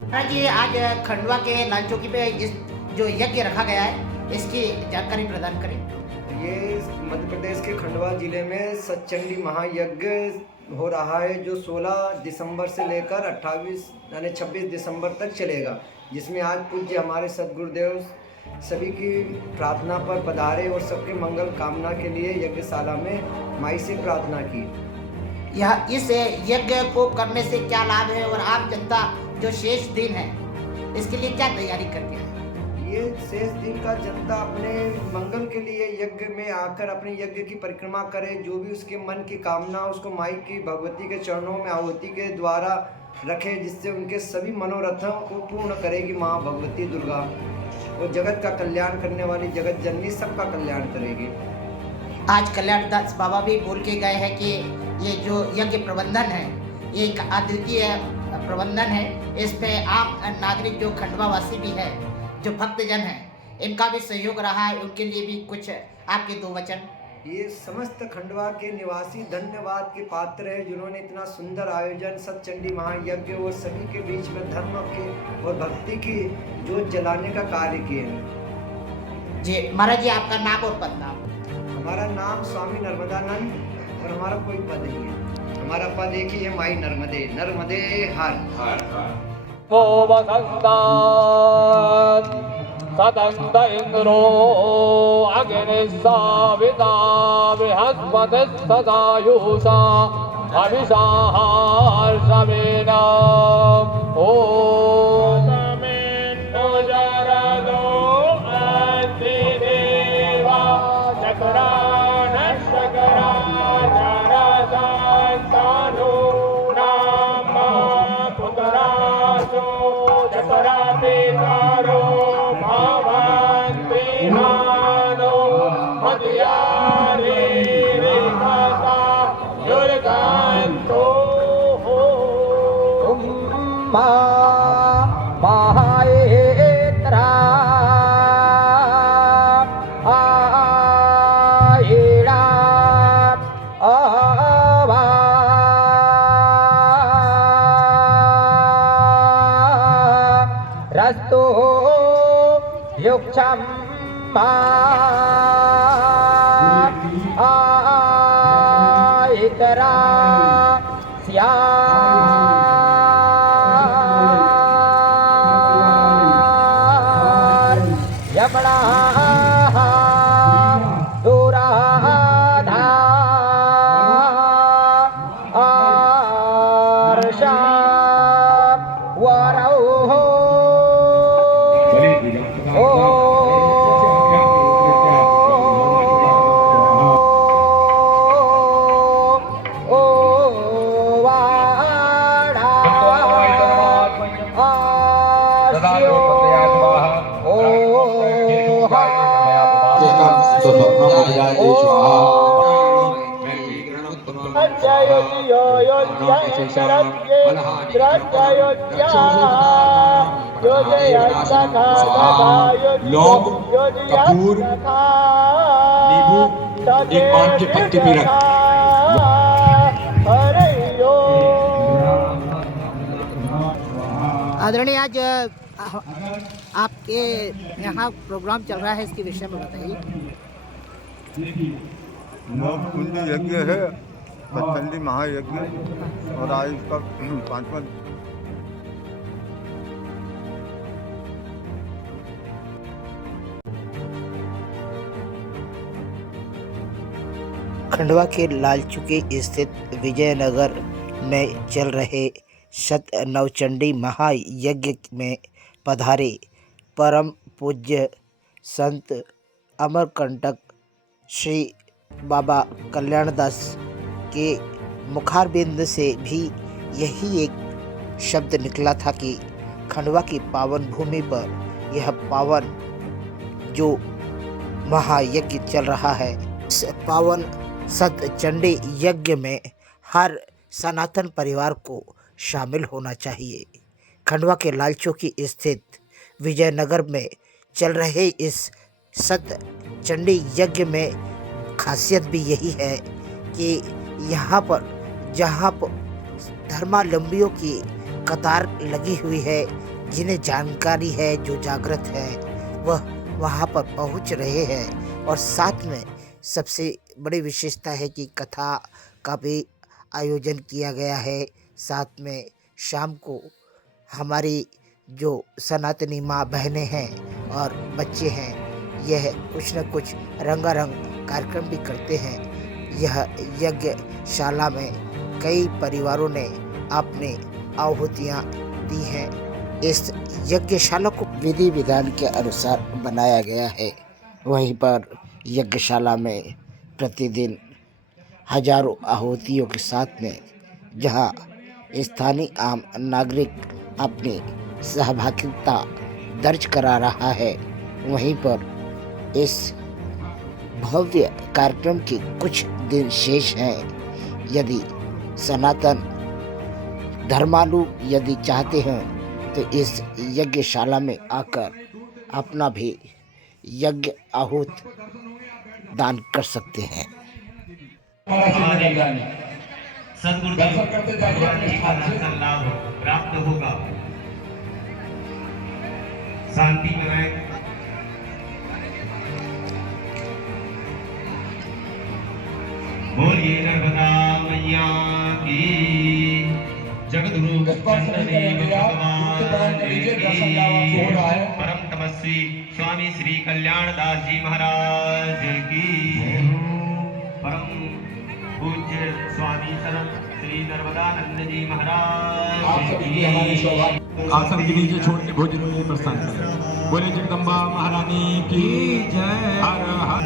महाराज जी, आज खंडवा के लाल चौकी पे इस जो यज्ञ रखा गया है, इसकी जानकारी प्रदान करें। ये मध्य प्रदेश के खंडवा जिले में सतचंडी महायज्ञ हो रहा है, जो 16 दिसंबर से लेकर 28 यानी 26 दिसंबर तक चलेगा, जिसमें आज पूज्य हमारे सदगुरुदेव सभी की प्रार्थना पर पधारे और सबके मंगल कामना के लिए यज्ञशाला में माई से प्रार्थना की। यह इस यज्ञ को करने से क्या लाभ है और आम जनता जो शेष दिन है इसके लिए क्या तैयारी करके है? ये शेष दिन का जनता अपने मंगल के लिए यज्ञ में आकर अपने यज्ञ की परिक्रमा करे, जो भी उसके मन की कामना उसको माई की भगवती के चरणों में आहुति के द्वारा रखे, जिससे उनके सभी मनोरथों को पूर्ण करेगी माँ भगवती दुर्गा। वो जगत का कल्याण करने वाली जगत जननी सबका कल्याण करेगी। आज कल्याण दास बाबा भी बोल के गए हैं कि ये जो यज्ञ प्रबंधन है ये एक अद्वितीय प्रबंधन है। इसमें आम नागरिक जो खंडवा वासी भी है, जो भक्तजन है, इनका भी सहयोग रहा है। उनके लिए भी कुछ आपके दो वचन। ये समस्त खंडवा के निवासी धन्यवाद के पात्र है, जिन्होंने इतना सुंदर आयोजन सतचंडी महायज्ञ और सभी के बीच में धर्म के और भक्ति की जोत जलाने का कार्य किए हैं। जी महाराज जी, आपका नाम और पद नाम? हमारा नाम स्वामी नर्मदानंद और हमारा कोई पद नहीं है। हमारा पद एक ही है, माई नर्मदे, नर्मदे हर हर हर। वो वसंता सतंत इंद्रो अग्नि साविता बृहस्पति सदायुषा अभिषा हर्षवेना ओम रस्तो युक्षम इतरा स्या यमणा दूराधा आर्षा वरौ लौंग, कपूर, नींबू एक पान के पत्ते पे रख। आदरणीय, आज आपके यहाँ प्रोग्राम चल रहा है, इसके विषय में बताइए। कुंज यज्ञ है, सतचंडी महायज्ञ, और आज इसका 5वां खंडवा के लालचुके स्थित विजयनगर में चल रहे शत नवचंडी महायज्ञ में पधारे परम पूज्य संत अमरकंटक श्री बाबा कल्याणदास के मुखारबिंद से भी यही एक शब्द निकला था कि खंडवा की पावन भूमि पर यह पावन जो महायज्ञ चल रहा है, इस पावन सतचंडी यज्ञ में हर सनातन परिवार को शामिल होना चाहिए। खंडवा के लालचौकी स्थित विजयनगर में चल रहे इस सतचंडी यज्ञ में खासियत भी यही है कि यहाँ पर जहाँ पर धर्मावलंबियों की कतार लगी हुई है, जिन्हें जानकारी है, जो जागृत है, वह वहाँ पर पहुँच रहे हैं। और साथ में सबसे बड़ी विशेषता है कि कथा का भी आयोजन किया गया है। साथ में शाम को हमारी जो सनातनी माँ बहनें हैं और बच्चे हैं, यह कुछ न कुछ रंगारंग कार्यक्रम भी करते हैं। यह यज्ञशाला में कई परिवारों ने अपनी आहुतियाँ दी हैं। इस यज्ञशाला को विधि विधान के अनुसार बनाया गया है। वहीं पर यज्ञशाला में प्रतिदिन हजारों आहुतियों के साथ में जहां स्थानीय आम नागरिक अपनी सहभागिता दर्ज करा रहा है, वहीं पर इस भव्य कार्यक्रम के कुछ दिन शेष हैं। यदि सनातन धर्मालु यदि चाहते हैं तो इस यज्ञशाला में आकर अपना भी यज्ञ आहूत दान कर सकते हैं। सद्गुरुदेव भगवान जी का दर्शन लाभ प्राप्त होगा। शांति में बोलिए नर्मदा मैया की, जगद्गुरु चंद्रदेव भगवान की, परम तपस्वी स्वामी श्री कल्याण दास जी महाराज की, परम पूज्य स्वामी शरण श्री नर्मदानंद जी महाराज की। आसन के नीचे छोड़ के भोजन में प्रस्थान करें। बोले जगदम्बा महारानी की जय। हर हर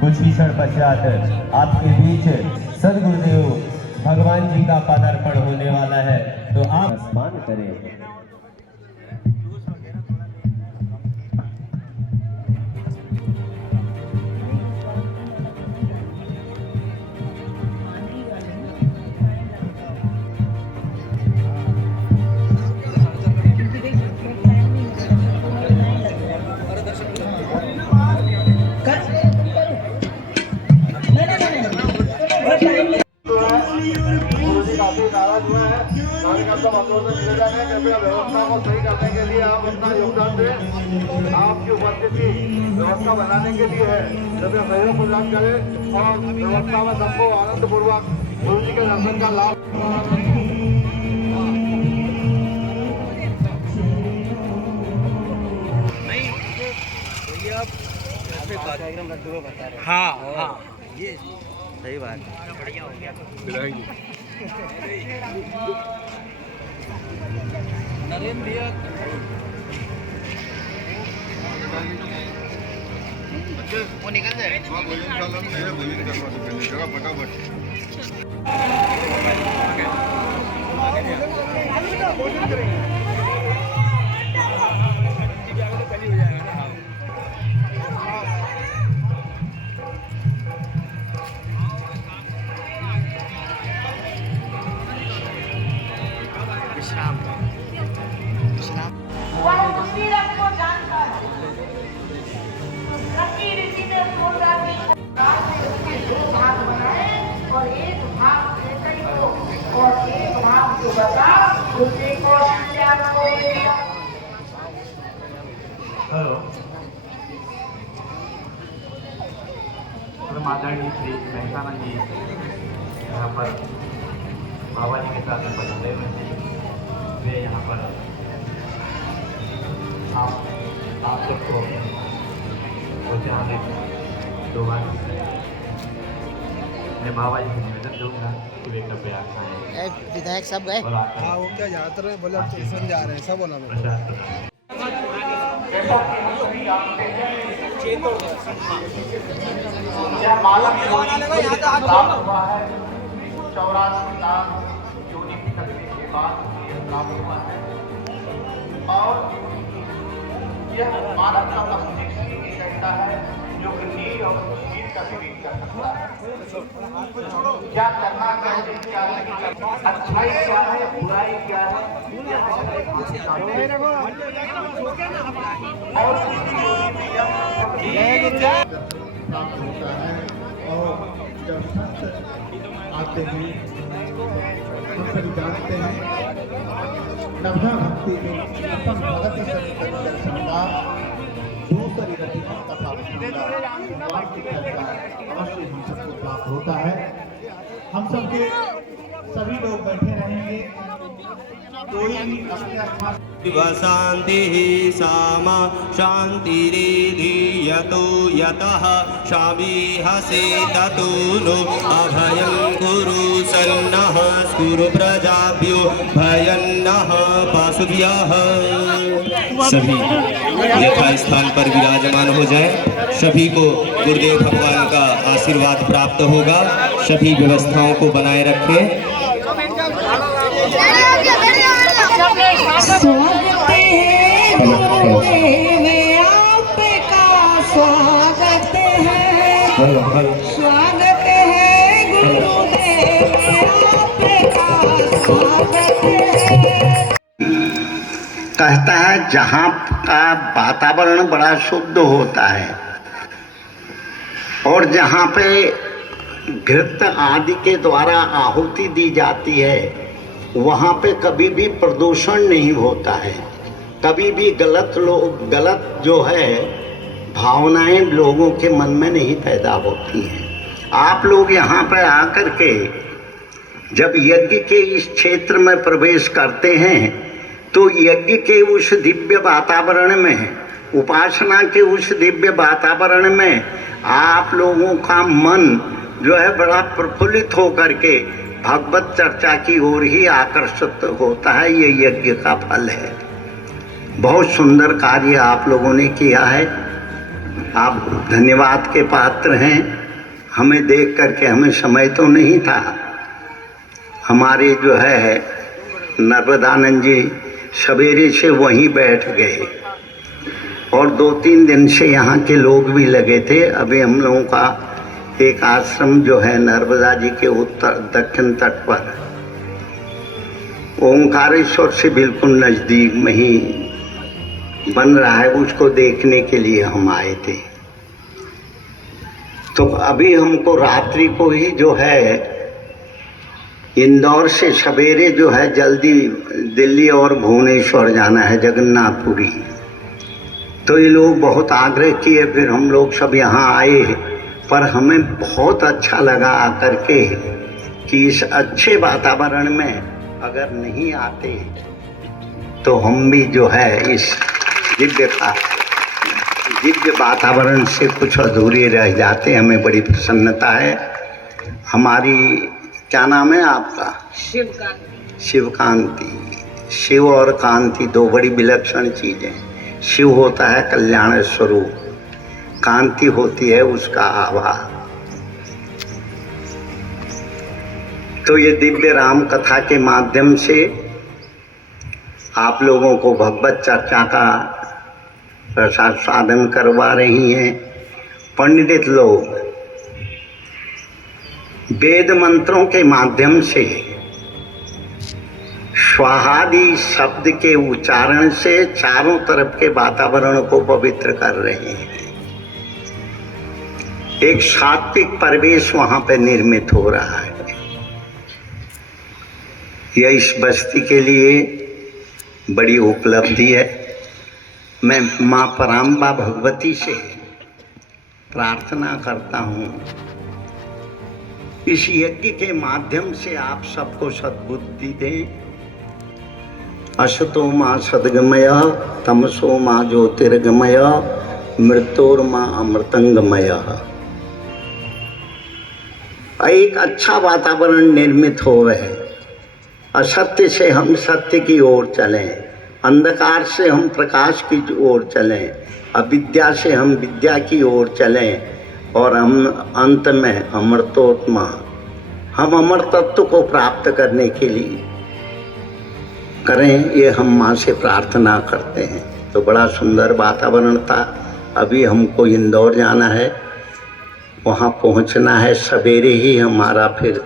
कुछ ही क्षण पश्चात आपके बीच सद्गुरुदेव भगवान जी का पदार्पण होने वाला है, तो आप स्नान करें। व्यवस्था को सही करने के लिए आप अपना योगदान दें। आपकी उपस्थिति व्यवस्था बनाने के लिए है, जब सहयोग प्रदान करें और व्यवस्था में सबको आनंद पूर्वक गुरु जी के दर्शन का लाभ। हाँ हाँ, ये सही बात है। बढ़िया हो गया। नरेंद्र भैया वो निकल जाए। फटाफट आदरणीय श्री मेहसाना जी यहाँ पर बाबा जी के साथ बने हुए हैं। वे यहाँ पर आप सबको होते आने दो बार मैं बाबा जी को निवेदन दूंगा कि वे कृपया आए विधायक साहब गए। और आकर हाँ वो क्या ज़्यादातर बोला स्टेशन जा रहे हैं सब बोला मैंने। प्रसाद प्रदान। यह मालक प्राप्त हुआ है 84 लाख योनि की तकलीफ के बाद यह प्राप्त हुआ है और यह मानव का मस्तिष्क ही कहता है जो कि नीर और शीत का विवेक कर सकता है। क्या करना चाहिए क्या नहीं करना, अच्छाई क्या है बुराई क्या है और प्राप्त होता है। और जब संत आते हैं हम सभी जानते हैं नवधा भक्ति में अपन भगत दर्शन का दूसरी रति कथा अवश्य हम सबको प्राप्त होता है। हम सबके सभी लोग बैठे रहेंगे, कोई अपने शांति सामा शांतिरेधि यतो यतः शामीहसे ततो नो अभयं कुरु सन्नः स्कुरु प्रजाभ्यो भयन्नः पाशुभ्यः। सभी यथा स्थान पर विराजमान हो जाएं। सभी को गुरुदेव भगवान का आशीर्वाद प्राप्त होगा। सभी व्यवस्थाओं को बनाए रखें। स्वागत है गुरुदेव आपका स्वागत है, स्वागत है गुरुदेव आपका स्वागत है। कहता है जहाँ का वातावरण बड़ा शुद्ध होता है और जहाँ पे घृत आदि के द्वारा आहुति दी जाती है वहाँ पे कभी भी प्रदूषण नहीं होता है, कभी भी गलत जो है भावनाएं लोगों के मन में नहीं पैदा होती हैं। आप लोग यहाँ पर आकर के जब यज्ञ के इस क्षेत्र में प्रवेश करते हैं तो यज्ञ के उस दिव्य वातावरण में, उपासना के उस दिव्य वातावरण में आप लोगों का मन जो है बड़ा प्रफुल्लित होकर के भगवत चर्चा की ओर ही आकर्षित होता है। ये यज्ञ का फल है। बहुत सुंदर कार्य आप लोगों ने किया है, आप धन्यवाद के पात्र हैं। हमें देख करके हमें समय तो नहीं था, हमारे जो है नर्मदानंद जी सवेरे से वहीं बैठ गए और 2-3 दिन से यहाँ के लोग भी लगे थे। अभी हम लोगों का एक आश्रम जो है नर्मदा जी के उत्तर दक्षिण तट पर ओंकारेश्वर से बिल्कुल नज़दीक में ही बन रहा है, उसको देखने के लिए हम आए थे। तो अभी हमको रात्रि को ही जो है इंदौर से सवेरे जो है जल्दी दिल्ली और भुवनेश्वर जाना है, जगन्नाथपुरी। तो ये लोग बहुत आग्रह किए, फिर हम लोग सब यहाँ आए। पर हमें बहुत अच्छा लगा आकर के कि इस अच्छे वातावरण में अगर नहीं आते तो हम भी जो है इस दिव्य वातावरण से कुछ अधूरे रह जाते। हमें बड़ी प्रसन्नता है। हमारी क्या नाम है आपका? शिवकांति। शिव और कांति दो बड़ी विलक्षण चीज़ें। शिव होता है कल्याण स्वरूप, कांति होती है उसका आभा। तो ये दिव्य राम कथा के माध्यम से आप लोगों को भगवत चर्चा का प्रसाद साधन करवा रही हैं पंडित लोग। वेद मंत्रों के माध्यम से स्वाहादि शब्द के उच्चारण से चारों तरफ के वातावरण को पवित्र कर रहे हैं। एक सात्विक परिवेश वहां पे निर्मित हो रहा है। यह इस बस्ती के लिए बड़ी उपलब्धि है। मैं माँ पराम्बा भगवती से प्रार्थना करता हूँ, इस यज्ञ के माध्यम से आप सबको सद्बुद्धि दें। असतो माँ सद्गमय, तमसो माँ ज्योतिर्गमय, मृत्योर्मा अमृतंगमय। एक अच्छा वातावरण निर्मित हो रहे, असत्य से हम सत्य की ओर चलें, अंधकार से हम प्रकाश की ओर चलें, अविद्या से हम विद्या की ओर चलें और हम अंत में अमृतोत्मा, हम अमर तत्व को प्राप्त करने के लिए करें, ये हम माँ से प्रार्थना करते हैं। तो बड़ा सुंदर वातावरण था। अभी हमको इंदौर जाना है, वहाँ पहुँचना है, सवेरे ही हमारा फिर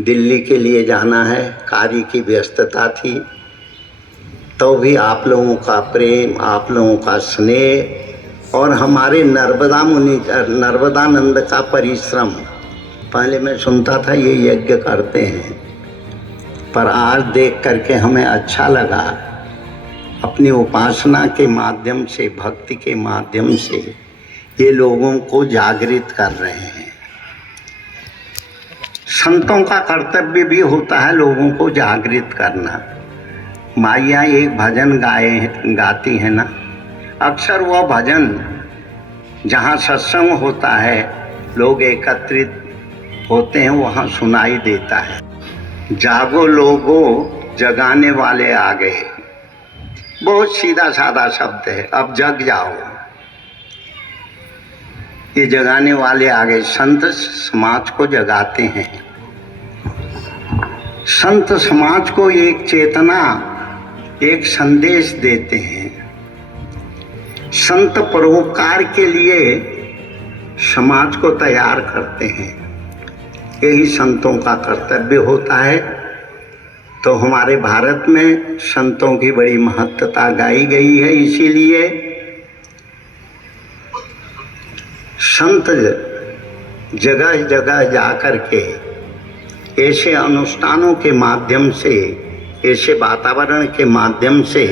दिल्ली के लिए जाना है। कार्य की व्यस्तता थी, तो भी आप लोगों का प्रेम, आप लोगों का स्नेह और हमारे नर्मदानंद का परिश्रम, पहले मैं सुनता था ये यज्ञ करते हैं, पर आज देख करके हमें अच्छा लगा। अपनी उपासना के माध्यम से, भक्ति के माध्यम से ये लोगों को जागृत कर रहे हैं। संतों का कर्तव्य भी होता है लोगों को जागृत करना। माइयाँ एक भजन गाती है ना, अक्सर वह भजन जहाँ सत्संग होता है, लोग एकत्रित होते हैं, वहाँ सुनाई देता है। जागो लोगो जगाने वाले आ गए। बहुत सीधा साधा शब्द है, अब जग जाओ, ये जगाने वाले आ गए। संत समाज को जगाते हैं, संत समाज को एक चेतना, एक संदेश देते हैं। संत परोपकार के लिए समाज को तैयार करते हैं, यही संतों का कर्तव्य होता है। तो हमारे भारत में संतों की बड़ी महत्ता गाई गई है, इसीलिए संत जगह जगह जा कर के ऐसे अनुष्ठानों के माध्यम से, ऐसे वातावरण के माध्यम से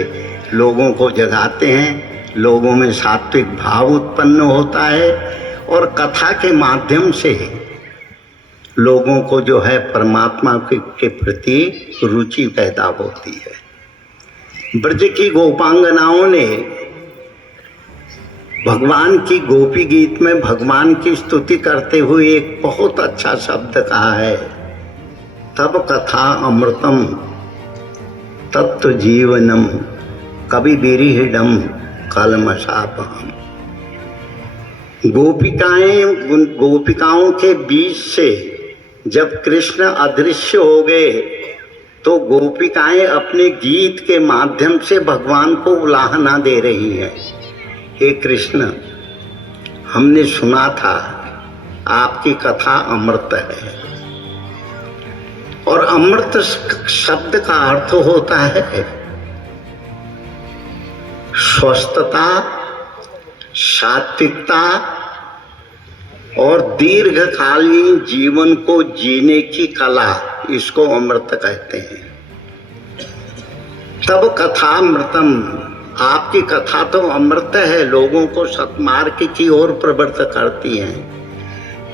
लोगों को जगाते हैं, लोगों में सात्विक भाव उत्पन्न होता है और कथा के माध्यम से लोगों को जो है परमात्मा के प्रति रुचि पैदा होती है। ब्रज की गोपांगनाओं ने भगवान की गोपी गीत में भगवान की स्तुति करते हुए एक बहुत अच्छा शब्द कहा है, तब कथा अमृतम तत्व जीवनम कवि बिरिहिडम कलमशापहम। गोपिकाओं के बीच से जब कृष्ण अदृश्य हो गए तो गोपिकाएं अपने गीत के माध्यम से भगवान को उलाहना दे रही हैं। हे कृष्ण, हमने सुना था आपकी कथा अमृत है, और अमृत शब्द का अर्थ होता है स्वस्थता, सात्विकता और दीर्घकालीन जीवन को जीने की कला, इसको अमृत कहते हैं। तब कथामृतम, आपकी कथा तो अमृत है, लोगों को सत्मार्ग की ओर प्रवृत्त करती है।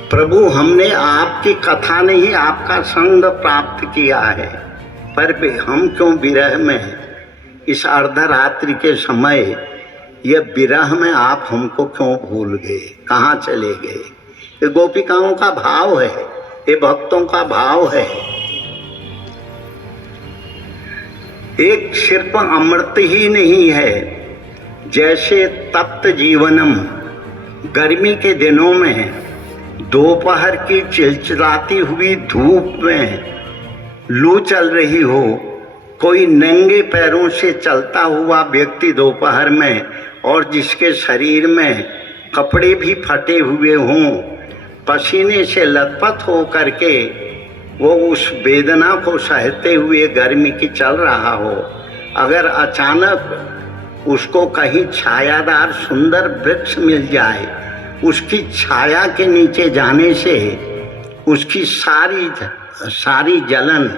प्रभु, हमने आपकी कथा नहीं, आपका संग प्राप्त किया है, पर हम क्यों विरह में, इस अर्धरात्रि के समय यह विरह में आप हमको क्यों भूल गए, कहाँ चले गए? ये गोपिकाओं का भाव है, ये भक्तों का भाव है। एक सिर्फ अमृत ही नहीं है, जैसे तप्त जीवनम, गर्मी के दिनों में दोपहर की चिलचिलाती हुई धूप में लू चल रही हो, कोई नंगे पैरों से चलता हुआ व्यक्ति दोपहर में, और जिसके शरीर में कपड़े भी फटे हुए हों, पसीने से लथपथ हो करके वो उस वेदना को सहते हुए गर्मी की चल रहा हो, अगर अचानक उसको कहीं छायादार सुंदर वृक्ष मिल जाए, उसकी छाया के नीचे जाने से उसकी सारी जलन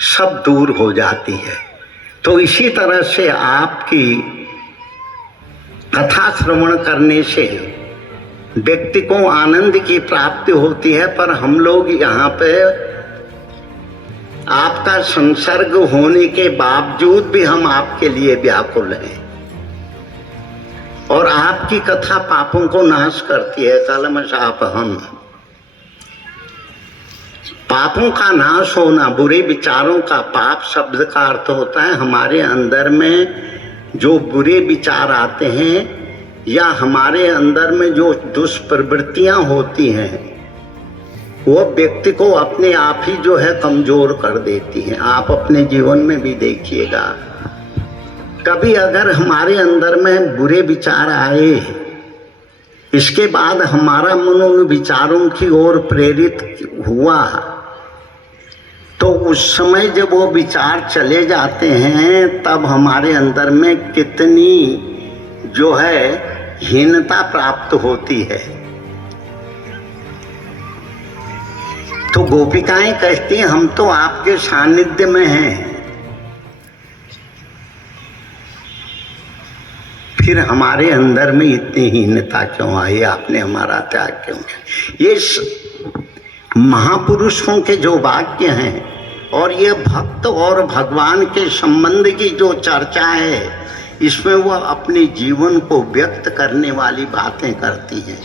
सब दूर हो जाती है। तो इसी तरह से आपकी कथा श्रवण करने से व्यक्ति को आनंद की प्राप्ति होती है। पर हम लोग यहाँ पे आपका संसर्ग होने के बावजूद भी हम आपके लिए व्याकुल हैं और आपकी कथा पापों को नाश करती है। कलमशापहम, पापों का नाश होना, बुरे विचारों का, पाप शब्द का अर्थ होता है हमारे अंदर में जो बुरे विचार आते हैं या हमारे अंदर में जो दुष्प्रवृत्तियां होती हैं वो व्यक्ति को अपने आप ही जो है कमजोर कर देती हैं। आप अपने जीवन में भी देखिएगा, कभी अगर हमारे अंदर में बुरे विचार आए, इसके बाद हमारा मन उन विचारों की ओर प्रेरित हुआ, तो उस समय जब वो विचार चले जाते हैं तब हमारे अंदर में कितनी जो है हीनता प्राप्त होती है। तो गोपिकाएं कहती हैं हम तो आपके सानिध्य में हैं, फिर हमारे अंदर में इतनी हीनता क्यों आई, आपने हमारा त्याग क्यों किया। ये महापुरुषों के जो वाक्य हैं और ये भक्त और भगवान के संबंध की जो चर्चा है, इसमें वह अपने जीवन को व्यक्त करने वाली बातें करती हैं।